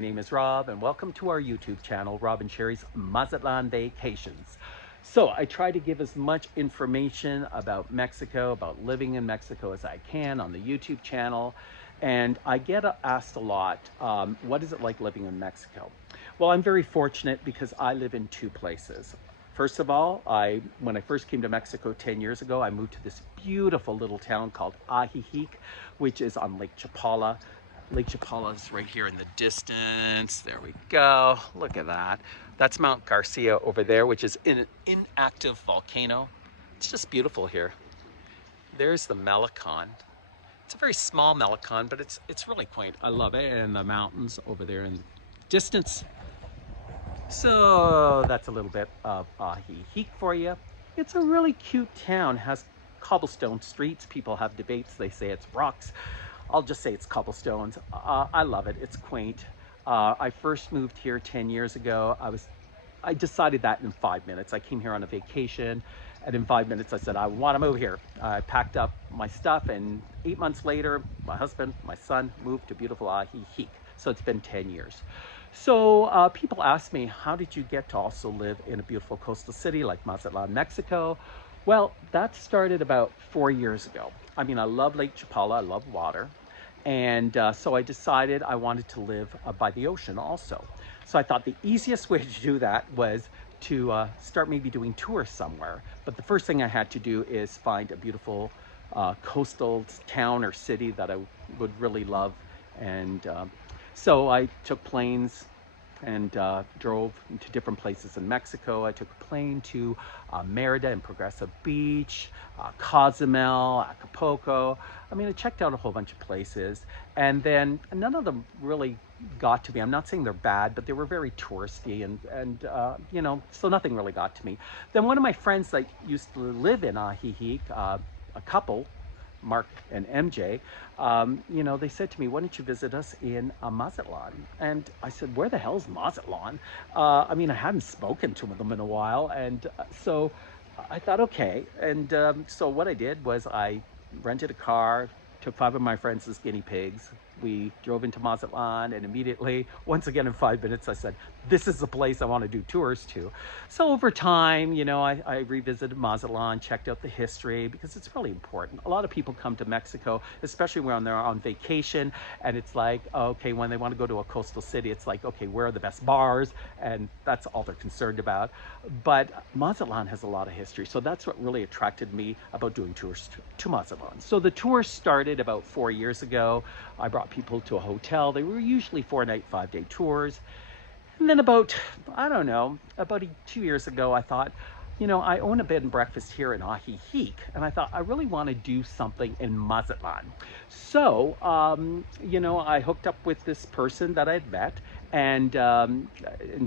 My name is Rob, and welcome to our YouTube channel, Rob and Sherry's Mazatlan Vacations. So I try to give as much information about Mexico, about living in Mexico as I can on the YouTube channel. And I get asked a lot, what is it like living in Mexico? Well, I'm very fortunate because I live in two places. First of all, when I first came to Mexico 10 years ago, I moved to this beautiful little town called Ajijic, which is on Lake Chapala. Lake Chapala is right here in the distance. There we go. Look at that. That's Mount Garcia over there, which is an inactive volcano. It's just beautiful here. There's the Malecon. It's a very small Malecon, but it's really quaint. I love it. And the mountains over there in the distance. So that's a little bit of Ajijic for you. It's a really cute town. It has cobblestone streets. People have debates. They say it's rocks. I'll just say it's cobblestones. I love it. It's quaint. I first moved here 10 years ago. I decided that in 5 minutes. I came here on a vacation, and in 5 minutes I said, I want to move here. I packed up my stuff, and 8 months later, my husband, my son moved to beautiful Ajijic. So it's been 10 years. So people ask me, how did you get to also live in a beautiful coastal city like Mazatlan, Mexico? Well, that started about 4 years ago. I mean, I love Lake Chapala, I love water. And so I decided I wanted to live by the ocean also. So I thought the easiest way to do that was to start maybe doing tours somewhere. But the first thing I had to do is find a beautiful coastal town or city that I would really love. And so I took planes and drove to different places in Mexico. I took a plane to Merida and Progressive Beach, Cozumel, Acapulco. I mean, I checked out a whole bunch of places, and then none of them really got to me. I'm not saying they're bad, but they were very touristy, and you know, so nothing really got to me. Then one of my friends that used to live in Ajijic, a couple, Mark and MJ, you know, they said to me, why don't you visit us in Mazatlan? And I said, where the hell's Mazatlan? I mean, I hadn't spoken to them in a while. And so I thought, okay. And so what I did was I rented a car, took 5 of my friends as guinea pigs. We drove into Mazatlan, and immediately, once again in 5 minutes, I said, this is the place I want to do tours to. So over time, you know, I revisited Mazatlan, checked out the history, because it's really important. A lot of people come to Mexico, especially when they're on vacation, and it's like, okay, when they want to go to a coastal city, it's like, okay, where are the best bars? And that's all they're concerned about. But Mazatlan has a lot of history, so that's what really attracted me about doing tours to Mazatlan. So the tour started about 4 years ago. I brought people to a hotel. They were usually 4-night, 5-day tours. And then about, I don't know, about 2 years ago, I thought, you know, I own a bed and breakfast here in Ajijic, and I thought I really want to do something in Mazatlan. So, you know, I hooked up with this person that I'd met, and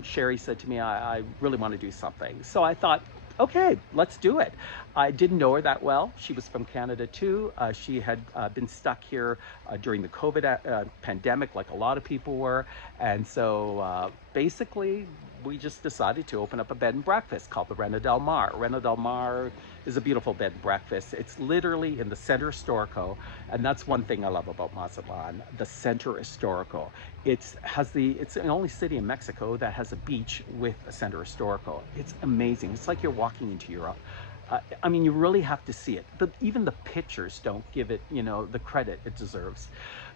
Sherry said to me, I really want to do something. So I thought, okay, let's do it. I didn't know her that well. She was from Canada too. She had been stuck here during the COVID pandemic, like a lot of people were. And so basically, we just decided to open up a bed and breakfast called the Rena Del Mar. Rena Del Mar is a beautiful bed and breakfast. It's literally in the Centro Histórico, and that's one thing I love about Mazatlan, the Centro Histórico. It's the only city in Mexico that has a beach with a Centro Histórico. It's amazing. It's like you're walking into Europe. I mean, you really have to see it. Even the pictures don't give it, you know, the credit it deserves.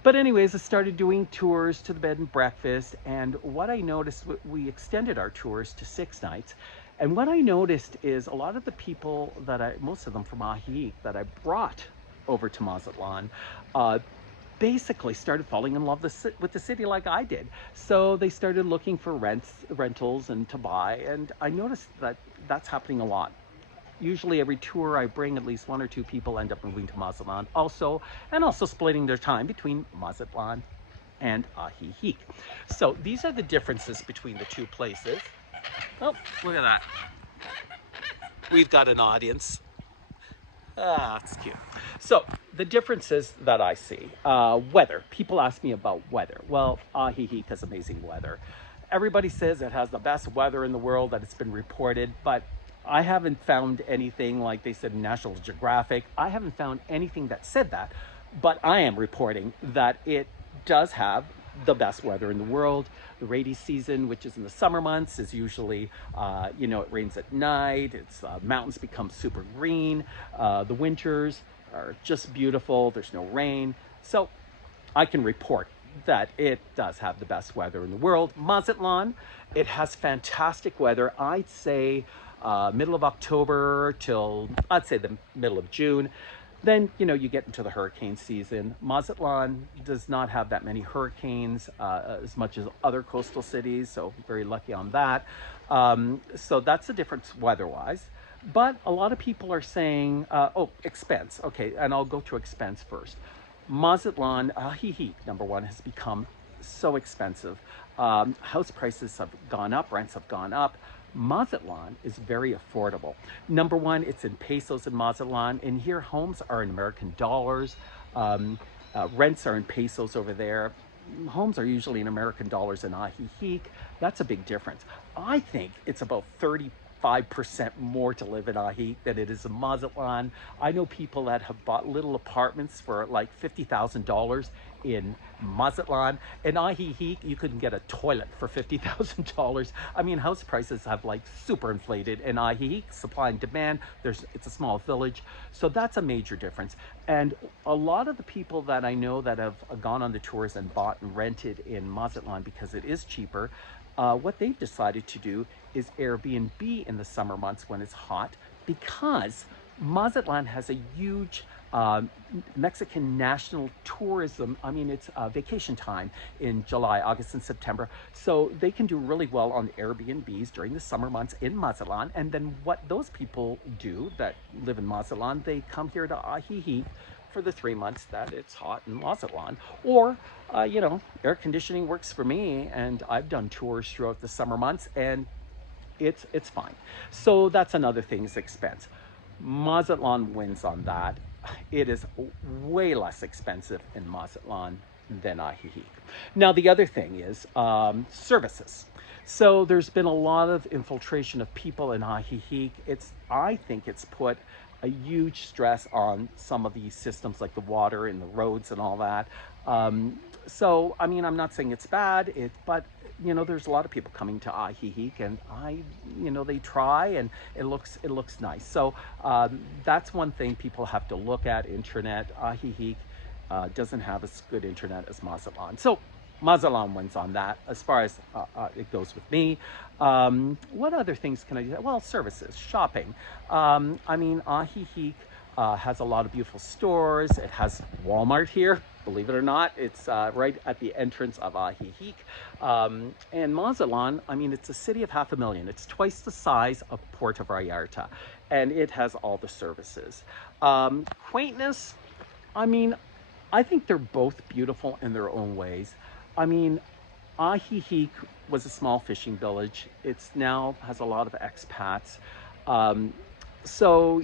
But anyways, I started doing tours to the bed and breakfast, and what I noticed, we extended our tours to 6 nights. And what I noticed is a lot of the people most of them from Ajijic that I brought over to Mazatlan, basically started falling in love with the city like I did. So they started looking for rentals and to buy, and I noticed that that's happening a lot. Usually every tour I bring, at least 1 or 2 people end up moving to Mazatlan also, and also splitting their time between Mazatlan and Ajijic. So these are the differences between the two places. Oh, look at that. We've got an audience. Ah, that's cute. So the differences that I see, weather. People ask me about weather. Well, Ajijic has amazing weather. Everybody says it has the best weather in the world, that it's been reported, but I haven't found anything like they said in National Geographic. I haven't found anything that said that, but I am reporting that it does have the best weather in the world. The rainy season, which is in the summer months, is usually, it rains at night. It's mountains become super green. The winters are just beautiful. There's no rain. So I can report that it does have the best weather in the world. Mazatlan, it has fantastic weather. I'd say middle of October till I'd say the middle of June. Then you get into the hurricane season. Mazatlan does not have that many hurricanes as much as other coastal cities, so very lucky on that. So that's the difference weather-wise. But a lot of people are saying, expense. Okay, and I'll go to expense first. Mazatlan, Ajijic, number one, has become so expensive. House prices have gone up, rents have gone up. Mazatlan is very affordable. Number one, it's in pesos in Mazatlan, and here homes are in American dollars. Rents are in pesos over there. Homes are usually in American dollars in Ajijic. That's a big difference. I think it's about 35% more to live in Ajijic than it is in Mazatlan. I know people that have bought little apartments for like $50,000 in Mazatlan. In Ajijic, you couldn't get a toilet for $50,000. I mean, house prices have like super inflated in Ajijic, supply and demand. It's a small village. So that's a major difference. And a lot of the people that I know that have gone on the tours and bought and rented in Mazatlan because it is cheaper, what they've decided to do is Airbnb in the summer months when it's hot, because Mazatlan has a huge Mexican national tourism. I mean, it's vacation time in July, August, and September. So they can do really well on Airbnbs during the summer months in Mazatlan. And then what those people do that live in Mazatlan, they come here to Ajijic for the 3 months that it's hot in Mazatlan. Or, air conditioning works for me, and I've done tours throughout the summer months, and it's fine. So that's another thing, is expense. Mazatlan wins on that. It is way less expensive in Mazatlan than Ajijic. Now, the other thing is services. So there's been a lot of infiltration of people in Ajijic. I think it's put a huge stress on some of these systems like the water and the roads and all that. So, I mean, I'm not saying it's bad, but there's a lot of people coming to Ajijic, and they try, and it looks nice. So that's one thing people have to look at. Internet. Ajijic doesn't have as good internet as Mazatlan. So Mazatlan wins on that as far as it goes with me. What other things can I do? Well, services, shopping. I mean, Ajijic has a lot of beautiful stores. It has Walmart here, believe it or not. It's right at the entrance of Ajijic. And Mazatlan, I mean, it's a city of 500,000. It's twice the size of Puerto Vallarta, and it has all the services. Quaintness, I mean, I think they're both beautiful in their own ways. I mean, Ajijic was a small fishing village. It's now has a lot of expats. So,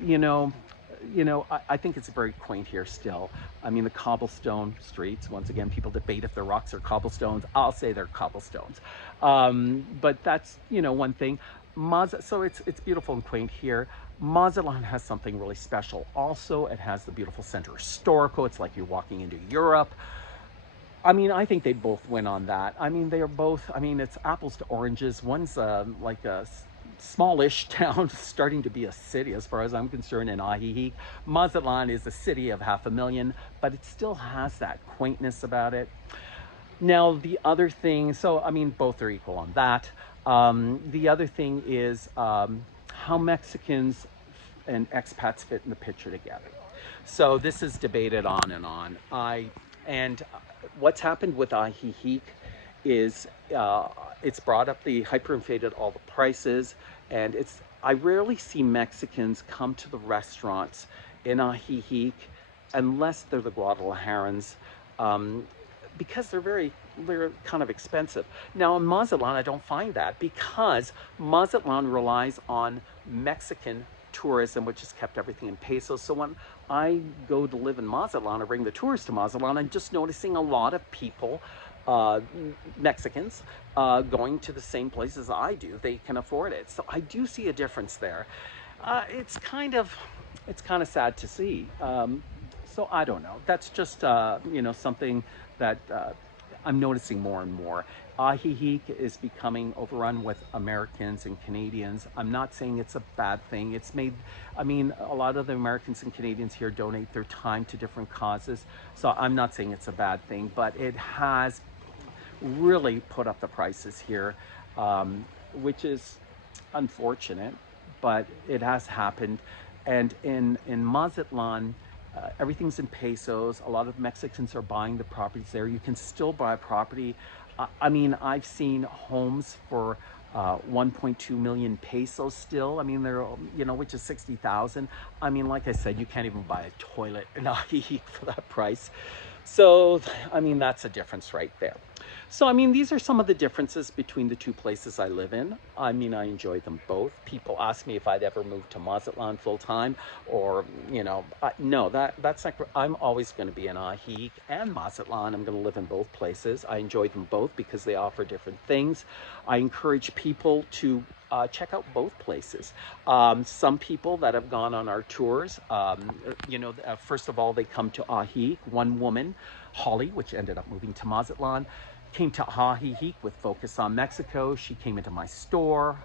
I think it's very quaint here still. I mean, the cobblestone streets, once again, people debate if they're rocks or cobblestones. I'll say they're cobblestones. But that's, one thing. So it's beautiful and quaint here. Mazatlan has something really special. Also, it has the beautiful Centro Histórico. It's like you're walking into Europe. I mean, I think they both win on that. I mean, they are both, it's apples to oranges. One's like a smallish town starting to be a city as far as I'm concerned in Ajijic. Mazatlan is a city of 500,000, but it still has that quaintness about it. Now, the other thing, so both are equal on that. The other thing is how Mexicans and expats fit in the picture together. So this is debated on and on. What's happened with Ajijic is it's brought up the hyperinflated all the prices, and I rarely see Mexicans come to the restaurants in Ajijic unless they're the Guadalajarans, because they're kind of expensive. Now in Mazatlan, I don't find that, because Mazatlan relies on Mexican tourism, which has kept everything in pesos. So when I go to live in Mazatlan or bring the tourists to Mazatlan, I'm just noticing a lot of people, Mexicans, going to the same places I do. They can afford it. So I do see a difference there. It's kind of sad to see. So I don't know. That's just, something that I'm noticing more and more. Ajijic is becoming overrun with Americans and Canadians. I'm not saying it's a bad thing. It's made, I mean, a lot of the Americans and Canadians here donate their time to different causes. So I'm not saying it's a bad thing, but it has really put up the prices here, which is unfortunate, but it has happened. And in Mazatlan, everything's in pesos. A lot of Mexicans are buying the properties there. You can still buy a property. I mean, I've seen homes for 1.2 million pesos still. I mean, they're, you know, which is 60,000. I mean, like I said, you can't even buy a toilet in Ajijic for that price. So, I mean, that's a difference right there. So, I mean, these are some of the differences between the two places I live in. I mean, I enjoy them both. People ask me if I'd ever move to Mazatlan full time, or, you know, no, that's not. I'm always going to be in Ajijic and Mazatlan. I'm going to live in both places. I enjoy them both because they offer different things. I encourage people to check out both places. Some people that have gone on our tours, you know, first of all, they come to Ajijic. One woman, Holly, which ended up moving to Mazatlan, came to Ajijic with focus on Mexico. She came into my store,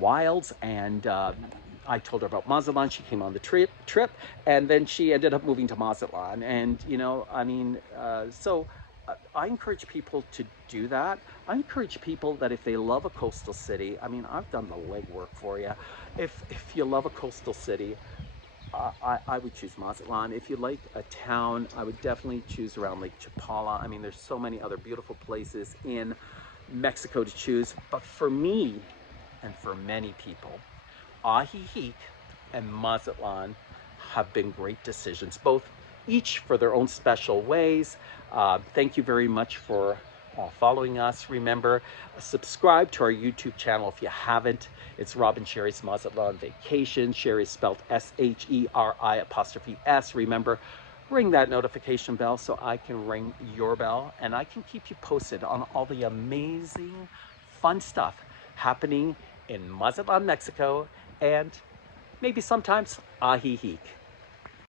Wilds, and I told her about Mazatlan. She came on the trip, and then she ended up moving to Mazatlan. And, you know, I mean, I encourage people to do that. I encourage people that if they love a coastal city, I mean, I've done the legwork for you. If you love a coastal city, I would choose Mazatlan. If you like a town, I would definitely choose around Lake Chapala. I mean, there's so many other beautiful places in Mexico to choose. But for me, and for many people, Ajijic and Mazatlan have been great decisions, both each for their own special ways. Thank you very much for following us. Remember, subscribe to our YouTube channel if you haven't. It's Rob and Sherry's Mazatlan Vacation. Sherry is spelled Sherry''S. Remember, ring that notification bell so I can ring your bell and I can keep you posted on all the amazing, fun stuff happening in Mazatlan, Mexico, and maybe sometimes Ajijic.